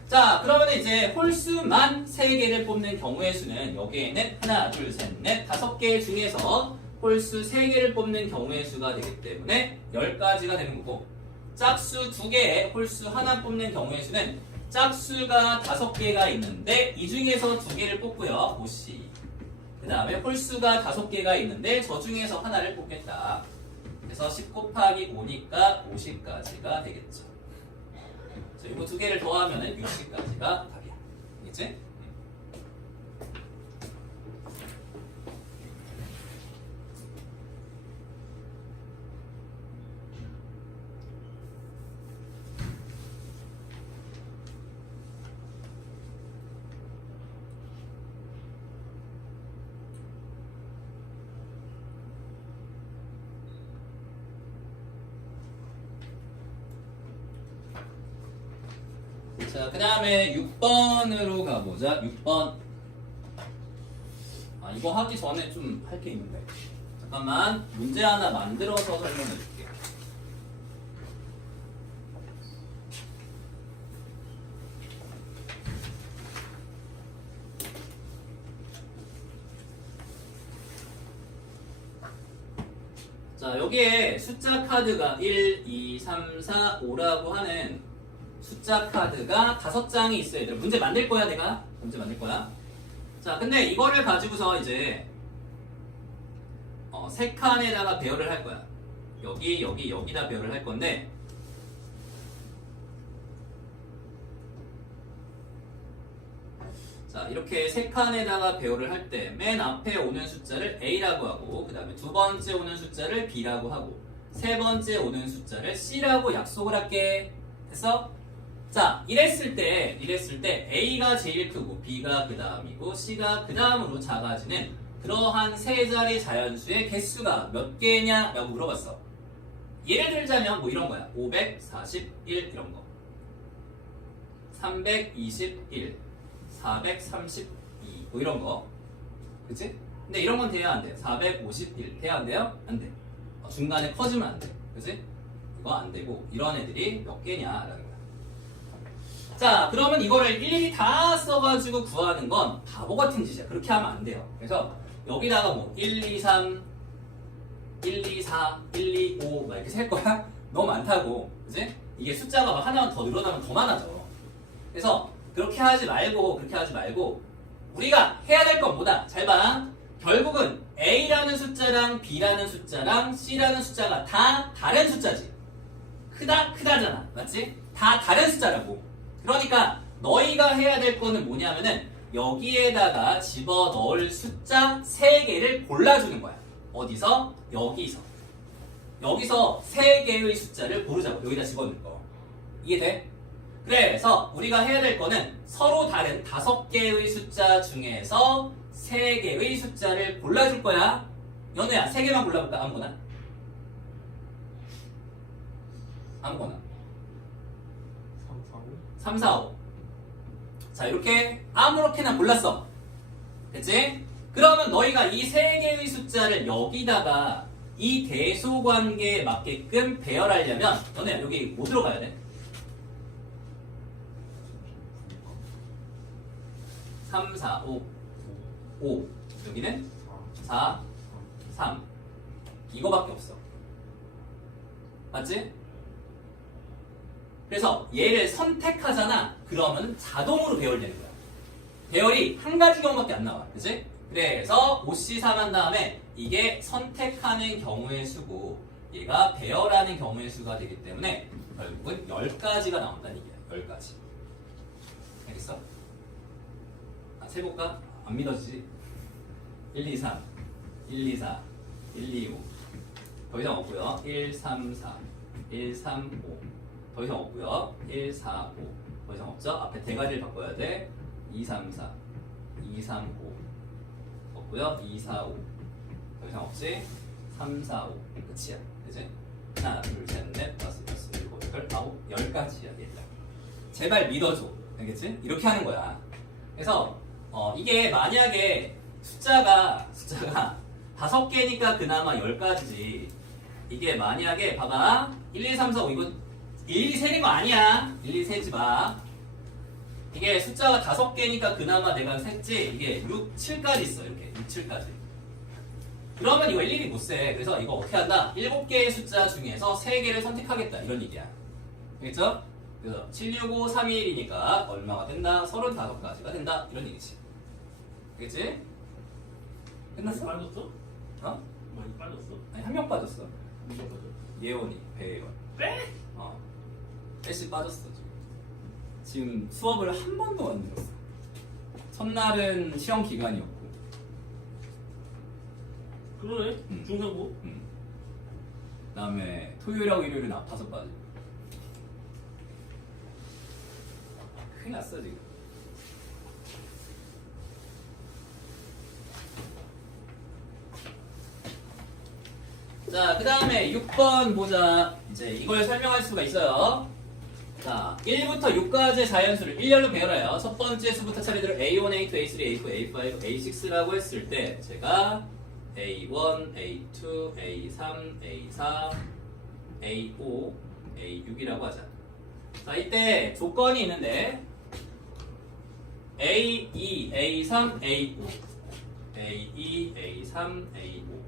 자, 그러면 이제 홀수만 3개를 뽑는 경우의 수는 여기에는 하나, 둘, 셋, 넷, 5개 중에서 홀수 3개를 뽑는 경우의 수가 되기 때문에 10가지가 되는 거고, 짝수 2개에 홀수 하나 뽑는 경우의 수는 짝수가 5개가 있는데 이 중에서 2개를 뽑고요. 오씨. 그 다음에 홀수가 5개가 있는데 저 중에서 하나를 뽑겠다. 그래서 10 곱하기 5니까 50까지가 되겠죠. 이거 2개를 더하면 60까지가 답이야. 알겠지? 자, 그 다음에 6번으로 가보자. 6번. 이거 하기 전에 좀 할 게 있는데. 잠깐만. 문제 하나 만들어서 설명해 줄게. 자, 여기에 숫자 카드가 1, 2, 3, 4, 5라고 하는 숫자 카드가 5장이 있어야 돼. 문제 만들 거야, 내가. 문제 만들 거야. 자, 근데 이거를 가지고서 이제 3칸에다가 배열을 할 거야. 여기다 배열을 할 건데, 자, 이렇게 세 칸에다가 배열을 할 때 맨 앞에 오는 숫자를 A라고 하고 그 다음에 두 번째 오는 숫자를 B라고 하고 세 번째 오는 숫자를 C라고 약속을 할게. 됐어? 자, 이랬을 때 A가 제일 크고 B가 그 다음이고 C가 그 다음으로 작아지는 그러한 세 자리 자연수의 개수가 몇 개냐? 라고 물어봤어. 예를 들자면 뭐 이런 거야. 541 이런 거. 321, 432 뭐 이런 거. 그치? 근데 이런 건 돼야 안 돼. 451 돼야 안 돼요? 안 돼. 중간에 커지면 안 돼. 그치? 이거 안 되고 이런 애들이 몇 개냐라는 거야. 자, 그러면 이거를 일일이 다 써가지고 구하는 건 바보 같은 짓이야. 그렇게 하면 안 돼요. 그래서 여기다가 뭐 1, 2, 3, 1, 2, 4, 1, 2, 5 막 이렇게 셀 거야? 너무 많다고. 그치? 이게 숫자가 막 하나만 더 늘어나면 더 많아져. 그래서 그렇게 하지 말고 우리가 해야 될 건 뭐다? 잘 봐. 결국은 A라는 숫자랑 B라는 숫자랑 C라는 숫자가 다 다른 숫자지. 크다잖아. 맞지? 다 다른 숫자라고. 그러니까 너희가 해야 될 거는 뭐냐면은 여기에다가 집어넣을 숫자 3개를 골라주는 거야. 어디서? 여기서 3개의 숫자를 고르자고. 여기다 집어넣을 거. 이해돼? 그래서 우리가 해야 될 거는 서로 다른 5개의 숫자 중에서 3개의 숫자를 골라줄 거야. 연우야, 3개만 골라볼까? 아무거나. 3, 4, 5. 자, 이렇게 아무렇게나 골랐어. 됐지? 그러면 너희가 이 3개의 숫자를 여기다가 이 대소관계에 맞게끔 배열하려면 너네 여기 뭐 들어가야 돼? 3, 4, 5 여기는 4, 3 이거밖에 없어. 맞지? 그래서 얘를 선택하잖아. 그러면 자동으로 배열되는 거야. 배열이 한 가지 경우밖에 안 나와. 그치? 그래서 OC3 한 다음에 이게 선택하는 경우의 수고 얘가 배열하는 경우의 수가 되기 때문에 결국은 10가지가 나온다는 얘기야. 10가지. 알겠어? 세볼까? 안 믿어지지? 1, 2, 3 1, 2, 4 1, 2, 5 더 이상 없고요. 1, 3, 4 1, 3, 5 더 이상 없고요. 1, 4, 5 더 이상 없죠? 앞에 대가리를 바꿔야 돼. 2, 3, 4 2, 3, 5 없고요. 2, 4, 5 더 이상 없지? 3, 4, 5 끝이야. 그치? 하나, 둘, 셋, 넷, 다섯, 여섯, 일곱, 여덟, 아홉, 10가지야. 얘들아. 제발 믿어줘. 알겠지? 이렇게 하는 거야. 그래서 이게 만약에 숫자가 5개니까 그나마 10가지지. 이게 만약에 봐봐. 1, 2, 3, 4, 5 이거 일일이 세는 거 아니야. 일일이 세지 마. 이게 숫자가 5개니까 그나마 내가 셌지. 이게 6, 7까지 있어. 이렇게 6, 7까지. 그러면 이거 일일이 못 세. 그래서 이거 어떻게 한다? 7개의 숫자 중에서 3개를 선택하겠다. 이런 얘기야. 알겠죠? 그래서 7, 6, 5, 3, 2, 1이니까 얼마가 된다? 35가지가 된다. 이런 얘기지. 알겠지? 끝났어? 빠졌어? 어? 많이 빠졌어? 아니, 한 명 빠졌어. 누가 빠졌어? 예원이, 배예원. 빼? 셋이 빠졌어. 지금 수업을 한 번도 안 들었어. 첫날은 시험 기간이었고. 그러네? 중상고? 그다음에 토요일하고 일요일은 아파서 빠지고. 큰일 났어 지금. 자, 그 다음에 6번 보자. 이제 이걸 설명할 수가 있어요. 자, 1부터 6까지의 자연수를 일렬로 배열해요. 첫 번째 수부터 차례대로 A1, A2, A3, A4, A5, A6라고 했을 때 제가 A1, A2, A3, A4, A5, A6이라고 하자. 자, 이때 조건이 있는데 A2, A3, A5 A2, A3, A5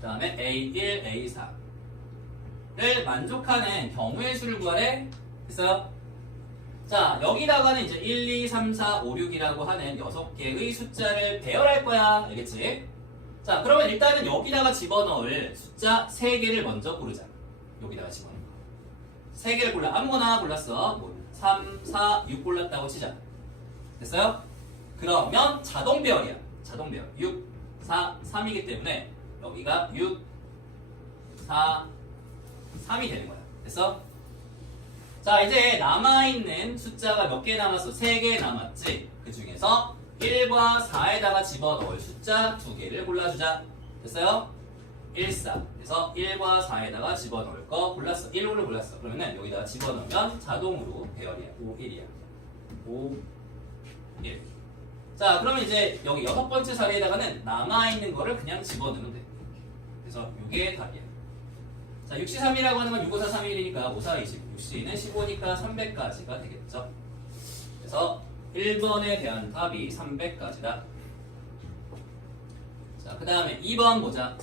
그 다음에 A1, A4를 만족하는 경우의 수를 구하래. 됐어요? 자, 여기다가는 이제 1, 2, 3, 4, 5, 6이라고 하는 6개의 숫자를 배열할 거야. 알겠지? 자, 그러면 일단은 여기다가 집어넣을 숫자 3개를 먼저 고르자. 여기다가 집어넣을 거. 3개를 골라. 아무거나 골랐어. 뭐 3, 4, 6 골랐다고 치자. 됐어요? 그러면 자동 배열이야. 자동 배열. 6, 4, 3이기 때문에 여기가 6, 4, 3이 되는 거야. 됐어? 자, 이제 남아있는 숫자가 몇 개 남았어? 3개 남았지? 그 중에서 1과 4에다가 집어넣을 숫자 2개를 골라주자. 됐어요? 1, 4. 그래서 1과 4에다가 집어넣을 거 골랐어. 1, 5를 골랐어. 그러면은 여기다가 집어넣으면 자동으로 배열이야. 5, 1이야. 5, 1. 자, 그러면 이제 여기 6번째 자리에다가는 남아있는 거를 그냥 집어넣으면 돼. 그래서 이게 답이야. 자, 6시 3이라고 하는 건 6, 5, 4, 3, 1이니까 5, 4, 20. 6시는 15니까 300까지가 되겠죠. 그래서 1번에 대한 답이 300까지다. 자, 그 다음에 2번 보자.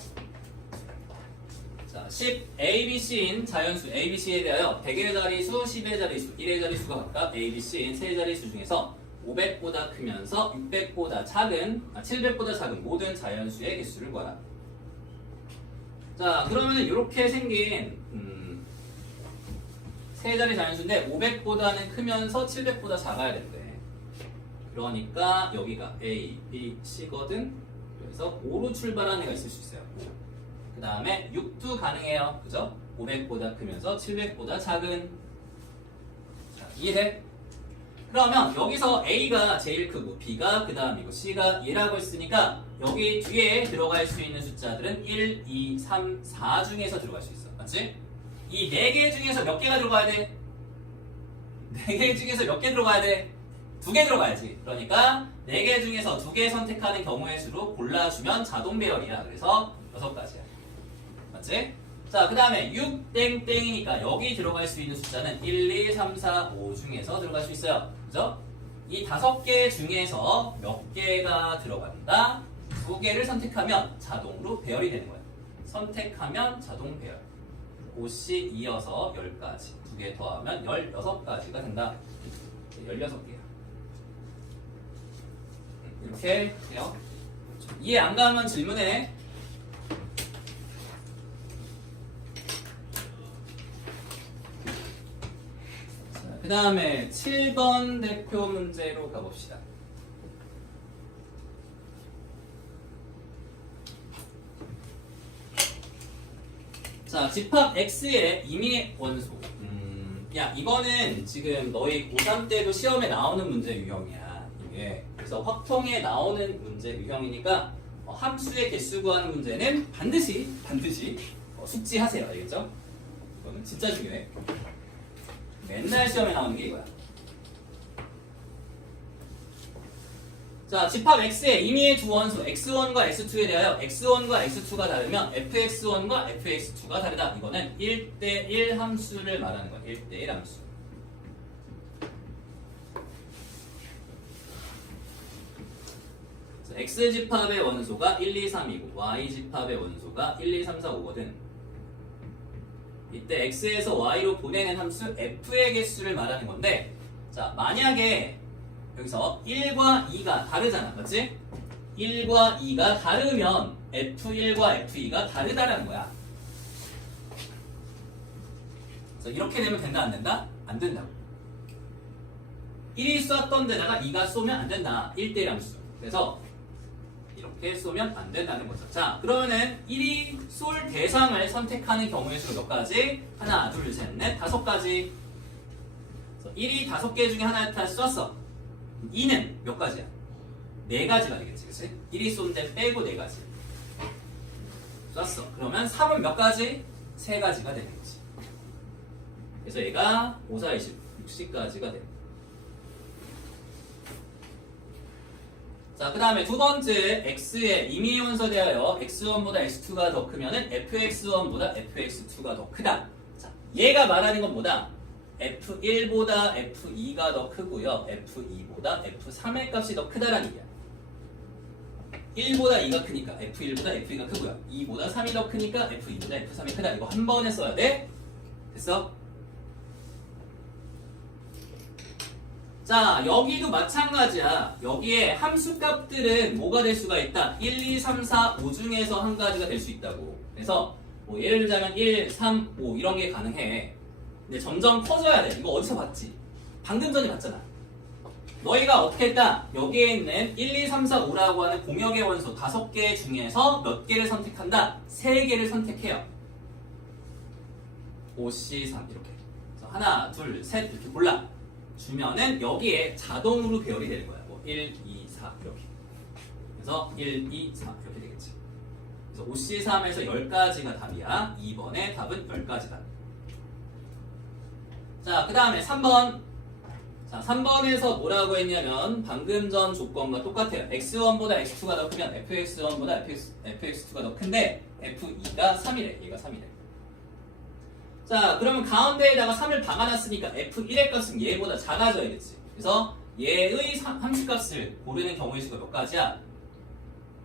자, 10 ABC인 자연수 ABC에 대하여 100의 자리수, 10의 자리수, 1의 자리수가 각각 ABC인 세 자리수 중에서 500보다 크면서 600보다 작은, 700보다 작은 모든 자연수의 개수를 구하라. 자, 그러면은 이렇게 생긴 세 자리 자연수인데 500보다는 크면서 700보다 작아야 된대. 그러니까 여기가 A, B, C거든. 그래서 5로 출발하는 애가 있을 수 있어요. 그 다음에 6도 가능해요. 그죠? 500보다 크면서 700보다 작은. 자, 이해돼? 그러면 여기서 A가 제일 크고 B가 그 다음이고 C가 2라고 했으니까 여기 뒤에 들어갈 수 있는 숫자들은 1, 2, 3, 4 중에서 들어갈 수 있어. 맞지? 이 4개 중에서 몇 개가 들어가야 돼? 4개 중에서 몇 개 들어가야 돼? 2개 들어가야지. 그러니까 4개 중에서 2개 선택하는 경우의 수로 골라주면 자동 배열이야. 그래서 6가지야. 맞지? 자, 그 다음에 6땡땡이니까 여기 들어갈 수 있는 숫자는 1, 2, 3, 4, 5 중에서 들어갈 수 있어요. 그죠? 이 5개 중에서 몇 개가 들어간다? 2개를 선택하면 자동으로 배열이 되는 거야. 선택하면 자동 배열. 5씩 이어서 10가지. 2개 더하면 16가지가 된다. 16개야. 이렇게 돼요. 이해 안 가면 질문해. 그 다음에 7번 대표 문제로 가봅시다. 자, 집합 X의 임의 원소. 야, 이거는 지금 너희 고3 때도 시험에 나오는 문제 유형이야. 이게. 그래서 확통에 나오는 문제 유형이니까 함수의 개수 구하는 문제는 반드시 숙지하세요. 알겠죠? 이거는 진짜 중요해. 맨날 시험에 나오는 게 이거야. 자, 집합 X의 임의의 두 원소 X1과 X2에 대하여 X1과 X2가 다르면 fx1과 fx2가 다르다. 이거는 1대1 함수를 말하는 거야. 1대1 함수. 자, X 집합의 원소가 1, 2, 3이고 Y 집합의 원소가 1, 2, 3, 4, 5거든. 이때 X에서 Y로 보내는 함수 F의 개수를 말하는 건데, 자, 만약에 여기서 1과 2가 다르잖아. 맞지? 1과 2가 다르면 F1과 F2가 다르다라는 거야. 그래서 이렇게 되면 된다, 안 된다? 안 된다고. 1이 쐈던 데다가 2가 쏘면 안 된다. 1대1 함수. 그래서 이렇게 쏘면 안 된다는 거죠. 자, 그러면은 1이 쏠 대상을 선택하는 경우의 수가 몇 가지? 하나, 둘, 셋, 넷, 5가지. 1이 5개 중에 하나를 다 쐈어. 2는 몇 가지야? 4가지가 되겠지, 그치? 1이 쏜 데 빼고 4가지. 쐈어. 그러면 3은 몇 가지? 3가지가 되겠지. 그래서 얘가 5, 4, 20, 60까지가 돼. 자, 그 다음에 두 번째 X의 임의의 원소에 대하여 X1보다 X2가 더 크면은 fx1보다 fx2가 더 크다. 자, 얘가 말하는 건 뭐다? F1보다 F2가 더 크고요. F2보다 F3의 값이 더 크다라는 얘기야. 1보다 2가 크니까 F1보다 F2가 크고요. 2보다 3이 더 크니까 F2보다 F3이 크다. 이거 한 번에 써야 돼. 됐어? 자, 여기도 마찬가지야. 여기에 함수값들은 뭐가 될 수가 있다? 1, 2, 3, 4, 5 중에서 한 가지가 될 수 있다고. 그래서 뭐 예를 들자면 1, 3, 5 이런 게 가능해. 근데 점점 커져야 돼. 이거 어디서 봤지? 방금 전에 봤잖아. 너희가 어떻게 했다? 여기에 있는 1, 2, 3, 4, 5라고 하는 공역의 원소 5개 중에서 몇 개를 선택한다? 3개를 선택해요. 5, C, 3 이렇게. 그래서 하나, 둘, 셋 이렇게 골라 주면은 여기에 자동으로 배열이 되는 거야. 뭐 1, 2, 4 이렇게. 그래서 1, 2, 4 이렇게 되겠지. 그래서 5C3에서 10가지가 답이야. 2번의 답은 10가지다. 자, 그 다음에 3번. 자, 3번에서 뭐라고 했냐면 방금 전 조건과 똑같아요. x1보다 x2가 더 크면 fx1보다 fx2가 더 큰데 f2가 3이래. 얘가 3이래. 자, 그러면 가운데에다가 3을 박아놨으니까 f1의 값은 얘보다 작아져야겠지. 그래서 얘의 함수값을 고르는 경우의 수가 몇 가지야?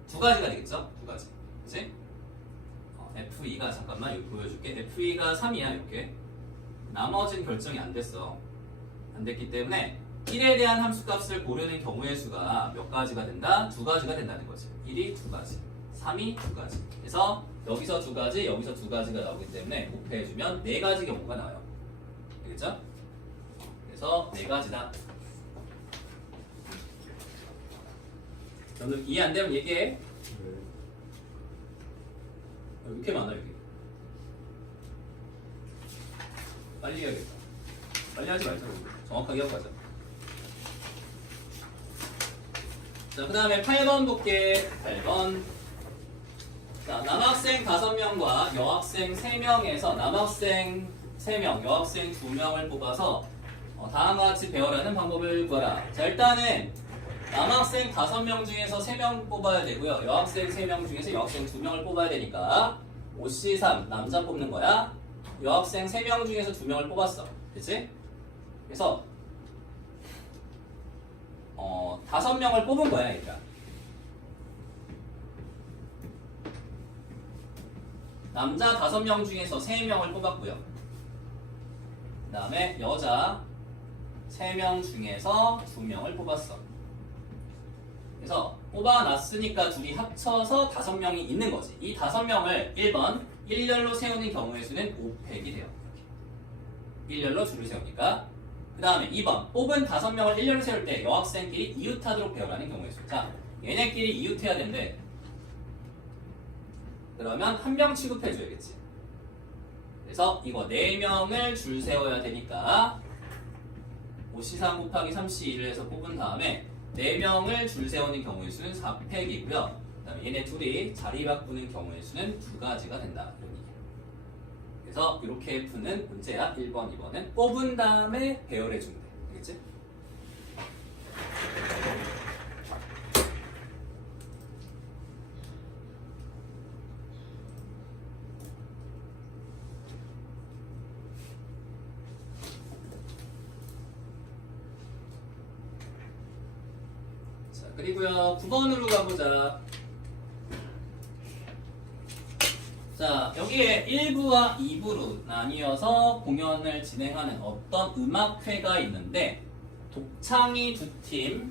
2가지가 되겠죠? 2가지. 그치? f2가 잠깐만 여기 보여줄게. f2가 3이야 이렇게. 나머지는 결정이 안 됐어. 안 됐기 때문에 1에 대한 함수값을 고르는 경우의 수가 몇 가지가 된다? 2가지가 된다는 거지. 1이 2가지, 3이 2가지. 그래서 여기서 2가지, 여기서 2가지가 나오기 때문에 곱해주면 4가지 경우가 나와요. 되겠죠? 그래서 4가지다. 너는 이해 안 되면 얘기해. 왜 이렇게 많아 여기? 빨리 해야겠다. 빨리 하지 말자. 정확하게 하고 가자. 자, 그 다음에 8번 볼게. 8번. 자, 남학생 5명과 여학생 3명에서 남학생 3명, 여학생 2명을 뽑아서 다음과 같이 배열하는 방법을 구하라. 자, 일단은 남학생 5명 중에서 3명 뽑아야 되고요. 여학생 3명 중에서 여학생 2명을 뽑아야 되니까 5C3 남자 뽑는 거야. 여학생 3명 중에서 2명을 뽑았어. 그치? 그래서 5명을 뽑은 거야, 얘가. 남자 5명 중에서 3명을 뽑았고요. 그 다음에 여자 3명 중에서 2명을 뽑았어. 그래서 뽑아놨으니까 둘이 합쳐서 5명이 있는 거지. 이 5명을 1번 일렬로 세우는 경우의 수는 5팩이 돼요. 일렬로 줄을 세우니까. 그 다음에 2번 뽑은 5명을 일렬로 세울 때 여학생끼리 이웃하도록 배열하는 경우의 수. 자, 얘네끼리 이웃해야 되는데 그러면 한 명 취급해줘야겠지. 그래서 이거 4명을 줄 세워야 되니까 5C3 곱하기 3C1을 해서 뽑은 다음에 4명을 줄 세우는 경우의 수는 4팩이고요. 그 다음에 얘네 둘이 자리 바꾸는 경우의 수는 2가지가 된다. 이런 얘기예요. 그래서 이렇게 푸는 문제야. 1번, 2번은 뽑은 다음에 배열해주면 돼. 알겠지? 자, 그리고요 9번으로 가보자. 자, 여기에 1부와 2부로 나뉘어서 공연을 진행하는 어떤 음악회가 있는데 독창이 2팀,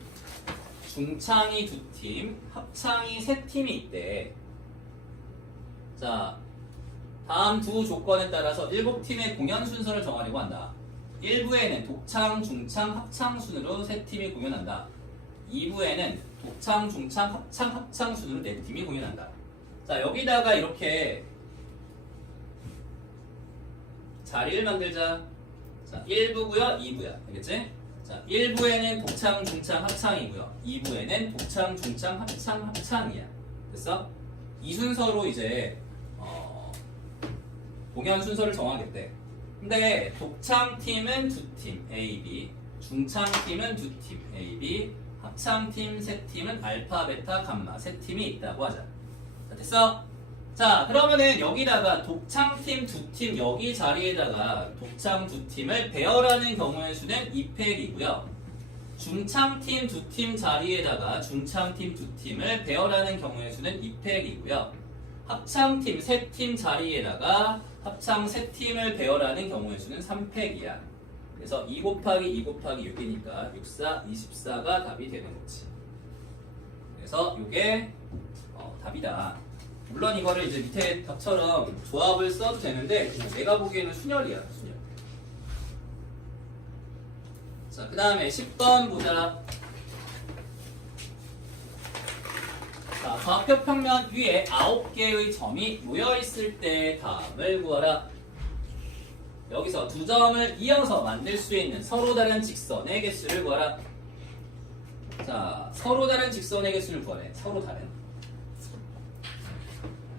중창이 2팀, 합창이 3팀이 있대. 자, 다음 두 조건에 따라서 7팀의 공연 순서를 정하려고 한다. 1부에는 독창, 중창, 합창 순으로 3팀이 공연한다. 2부에는 독창, 중창, 합창 순으로 4팀이 공연한다. 자, 여기다가 이렇게 자리를 만들자. 자, 1부고요, 2부야. 알겠지? 자, 1부에는 독창, 중창, 합창이고요. 2부에는 독창, 중창, 합창이야. 됐어? 이 순서로 이제 공연 순서를 정하겠대. 근데 독창팀은 2팀 A, B, 중창팀은 2팀 A, B, 합창팀 3팀은 알파, 베타, 감마 3팀이 있다고 하자. 자, 됐어? 자, 그러면은 여기다가 독창팀 2팀 여기 자리에다가 독창 2팀을 배열하는 경우의 수는 2팩이고요. 중창팀 2팀 자리에다가 중창팀 2팀을 배열하는 경우의 수는 2팩이고요. 합창팀 3팀 자리에다가 합창 3팀을 배열하는 경우의 수는 3팩이야. 그래서 2 곱하기 2 곱하기 6이니까 6, 4, 24가 답이 되는 거지. 그래서 이게 답이다. 물론 이거를 이제 밑에 답처럼 조합을 써도 되는데 그냥 내가 보기에는 순열이야. 순열. 자, 그 다음에 10번 보자. 좌표 평면 위에 9개의 점이 놓여있을 때 답을 구하라. 여기서 두 점을 이어서 만들 수 있는 서로 다른 직선의 개수를 구하라. 자, 서로 다른 직선의 개수를 구하래. 서로 다른.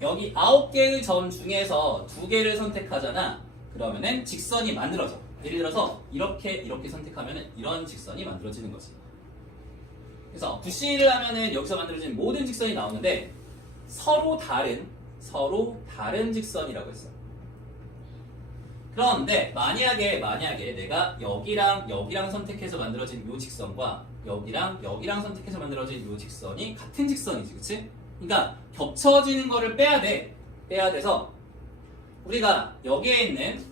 여기 9개의 점 중에서 2개를 선택하잖아. 그러면은 직선이 만들어져. 예를 들어서 이렇게 선택하면은 이런 직선이 만들어지는 거지. 그래서 부시를 하면은 여기서 만들어진 모든 직선이 나오는데 서로 다른 직선이라고 했어. 그런데 만약에 내가 여기랑 선택해서 만들어진 이 직선과 여기랑 선택해서 만들어진 이 직선이 같은 직선이지, 그치? 그러니까 겹쳐지는 거를 빼야 돼. 빼야 돼서 우리가 여기에 있는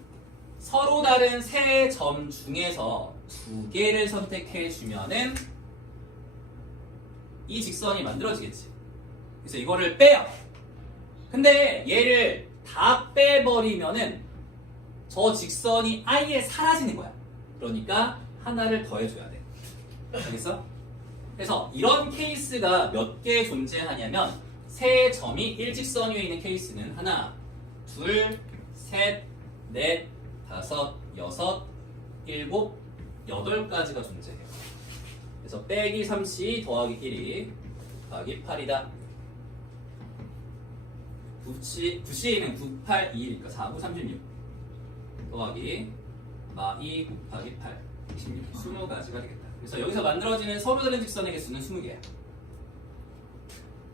서로 다른 세 점 중에서 2개를 선택해 주면은 이 직선이 만들어지겠지. 그래서 이거를 빼요. 근데 얘를 다 빼버리면은 저 직선이 아예 사라지는 거야. 그러니까 하나를 더해줘야 돼. 알겠어? 그래서 이런 케이스가 몇 개 존재하냐면 세 점이 일직선 위에 있는 케이스는 하나, 둘, 셋, 넷, 다섯, 여섯, 일곱, 8가지가 존재해요. 그래서 빼기 3c 더하기 1이 더하기 8이다. 9c는 9, 8, 2니까 4, 9, 36 더하기 2 곱하기 8, 16, 20가지가 되겠다. 그래서 여기서 만들어지는 서로 다른 직선의 개수는 20개야.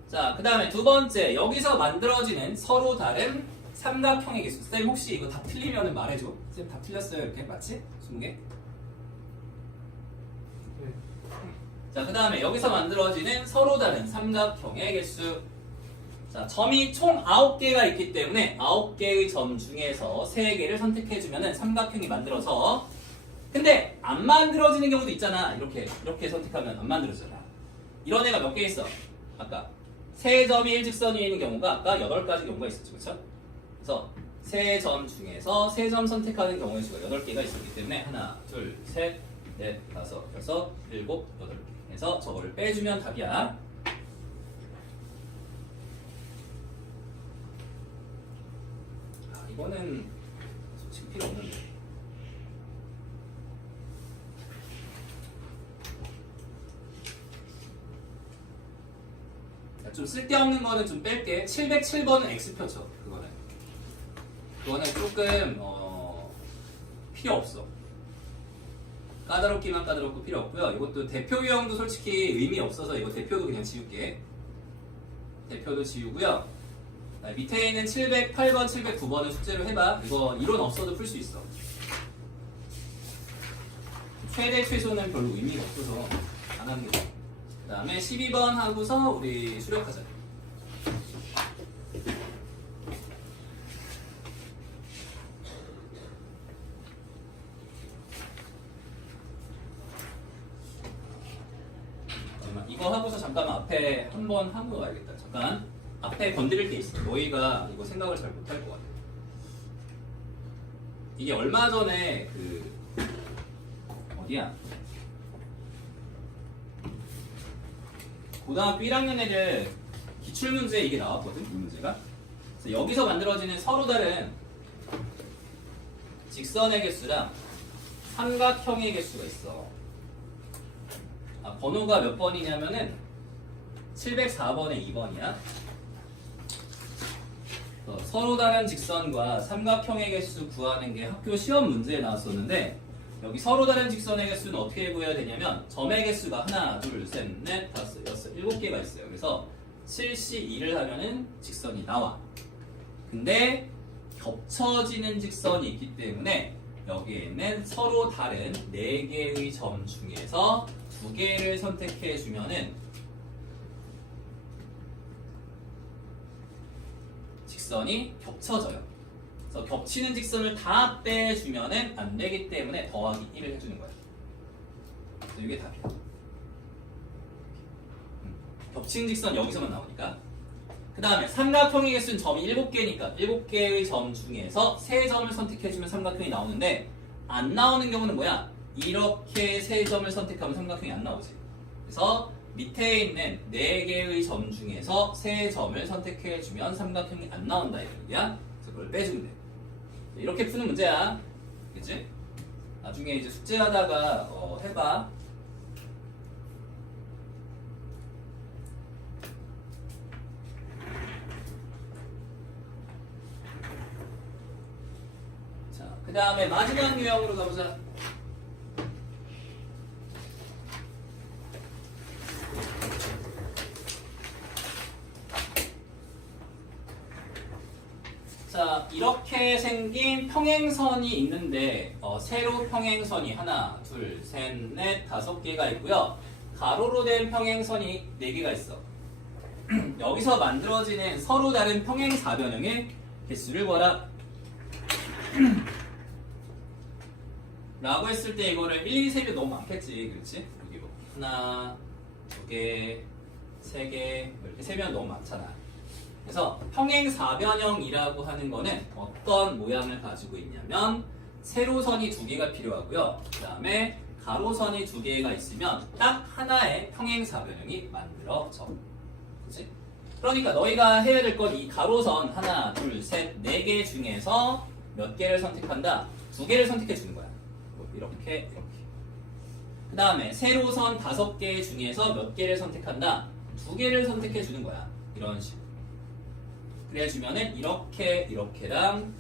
자, 그 다음에 두 번째, 여기서 만들어지는 서로 다른 삼각형의 개수. 쌤 혹시 이거 다 틀리면 말해줘. 쌤 다 틀렸어요 이렇게 맞지? 20개? 자, 그 다음에 여기서 만들어지는 서로 다른 삼각형의 개수. 자, 점이 총 9개가 있기 때문에 9개의 점 중에서 3개를 선택해주면 삼각형이 만들어서, 근데 안 만들어지는 경우도 있잖아. 이렇게 선택하면 안 만들어지잖아. 이런 애가 몇 개 있어? 아까 세 점이 일직선 위에 있는 경우가 아까 8가지 경우가 있었죠, 그렇죠? 그래서 세 점 중에서 3점 선택하는 경우의 수가 8개가 있었기 때문에 하나, 둘, 셋, 넷, 다섯, 여섯, 일곱, 8개 해서 저거를 빼주면 답이야. 이거는 솔직히 필요 없는데. 좀 쓸데없는 거는 좀 뺄게. 707번은 X표죠. 그거는 조금 필요 없어. 까다롭기만 까다롭고 필요 없고요. 이것도 대표 유형도 솔직히 의미 없어서 이거 대표도 그냥 지울게. 대표도 지우고요. 밑에 있는 708번, 709번을 숙제로 해봐. 이거 이론 없어도 풀 수 있어. 최대 최소는 별로 의미가 없어서 안 하는 게 좋아. 그 다음에 12번 하고서 우리 수력하자. 이거 하고서 잠깐만 앞에 한번 하고 가야겠다. 잠깐 앞에 건드릴 게 있어. 너희가 이거 생각을 잘 못할 것 같아. 이게 얼마 전에 어디야? 고등학교 1학년 애들 기출문제에 이게 나왔거든, 이 문제가. 그래서 여기서 만들어지는 서로 다른 직선의 개수랑 삼각형의 개수가 있어. 번호가 몇 번이냐면은 704번에 2번이야. 서로 다른 직선과 삼각형의 개수 구하는 게 학교 시험 문제에 나왔었는데, 여기 서로 다른 직선의 개수는 어떻게 구해야 되냐면 점의 개수가 하나, 둘, 셋, 넷, 다섯, 여섯, 7개가 있어요. 그래서 7C2를 하면은 직선이 나와. 근데 겹쳐지는 직선이 있기 때문에 여기에 있는 서로 다른 4개의 점 중에서 2개를 선택해 주면은 직선이 겹쳐져요. 그래서 겹치는 직선을 다 빼주면은 안 되기 때문에 더하기 1을 해주는 거야. 그래서 이게 답이야. 겹치는 직선 여기서만 나오니까. 그 다음에 삼각형의 개수는 점이 7개니까 7개의 점 중에서 3점을 선택해주면 삼각형이 나오는데, 안 나오는 경우는 뭐야? 이렇게 3점을 선택하면 삼각형이 안 나오지. 그래서 밑에 있는 4개의 점 중에서 3점을 선택해주면 삼각형이 안 나온다 이거야. 그래서 그걸 빼주면 돼. 이렇게 푸는 문제야. 그치? 나중에 이제 숙제하다가 해봐. 자, 그 다음에 마지막 유형으로 가보자. 자, 이렇게 생긴 평행선이 있는데 세로 평행선이 하나, 둘, 셋, 넷, 5개가 있고요. 가로로 된 평행선이 4개가 있어. 여기서 만들어지는 서로 다른 평행사변형의 개수를 구하라. 라고 했을 때 이거를 1, 2, 3개 너무 많겠지. 그렇지? 여기로 하나, 2개, 3개 이렇게 세면 너무 많잖아. 그래서 평행사변형이라고 하는 거는 어떤 모양을 가지고 있냐면 세로선이 2개가 필요하고요. 그 다음에 가로선이 2개가 있으면 딱 하나의 평행사변형이 만들어져. 그치? 그러니까 너희가 해야 될 건 이 가로선 하나, 둘, 셋, 4개 중에서 몇 개를 선택한다? 2개를 선택해 주는 거야. 이렇게, 이렇게. 그 다음에 세로선 5개 중에서 몇 개를 선택한다? 2개를 선택해 주는 거야. 이런 식으로. 그래주면은 이렇게 이렇게랑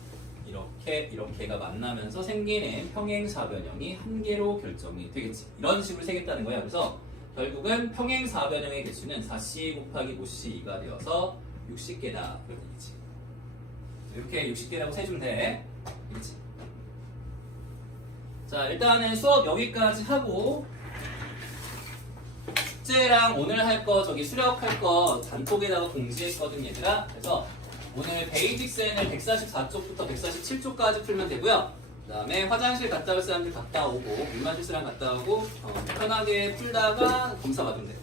이렇게 이렇게가 만나면서 생기는 평행사변형이 한 개로 결정이 되겠지. 이런 식으로 세겠다는 거야. 그래서 결국은 평행사변형의 개수는 4c 곱하기 5c가 되어서 60개다. 그런 얘기지. 이렇게 60개라고 세주면 돼. 그렇지? 자, 일단은 수업 여기까지 하고 숙제랑 오늘 할 거 저기 수력할 거 단톡에다가 공지했거든 얘들아. 그래서 오늘 베이직센을 144쪽부터 147쪽까지 풀면 되고요. 그 다음에 화장실 갔다 올 사람들 갔다 오고 물만실수랑 갔다 오고 편하게 풀다가 검사 받으면 돼.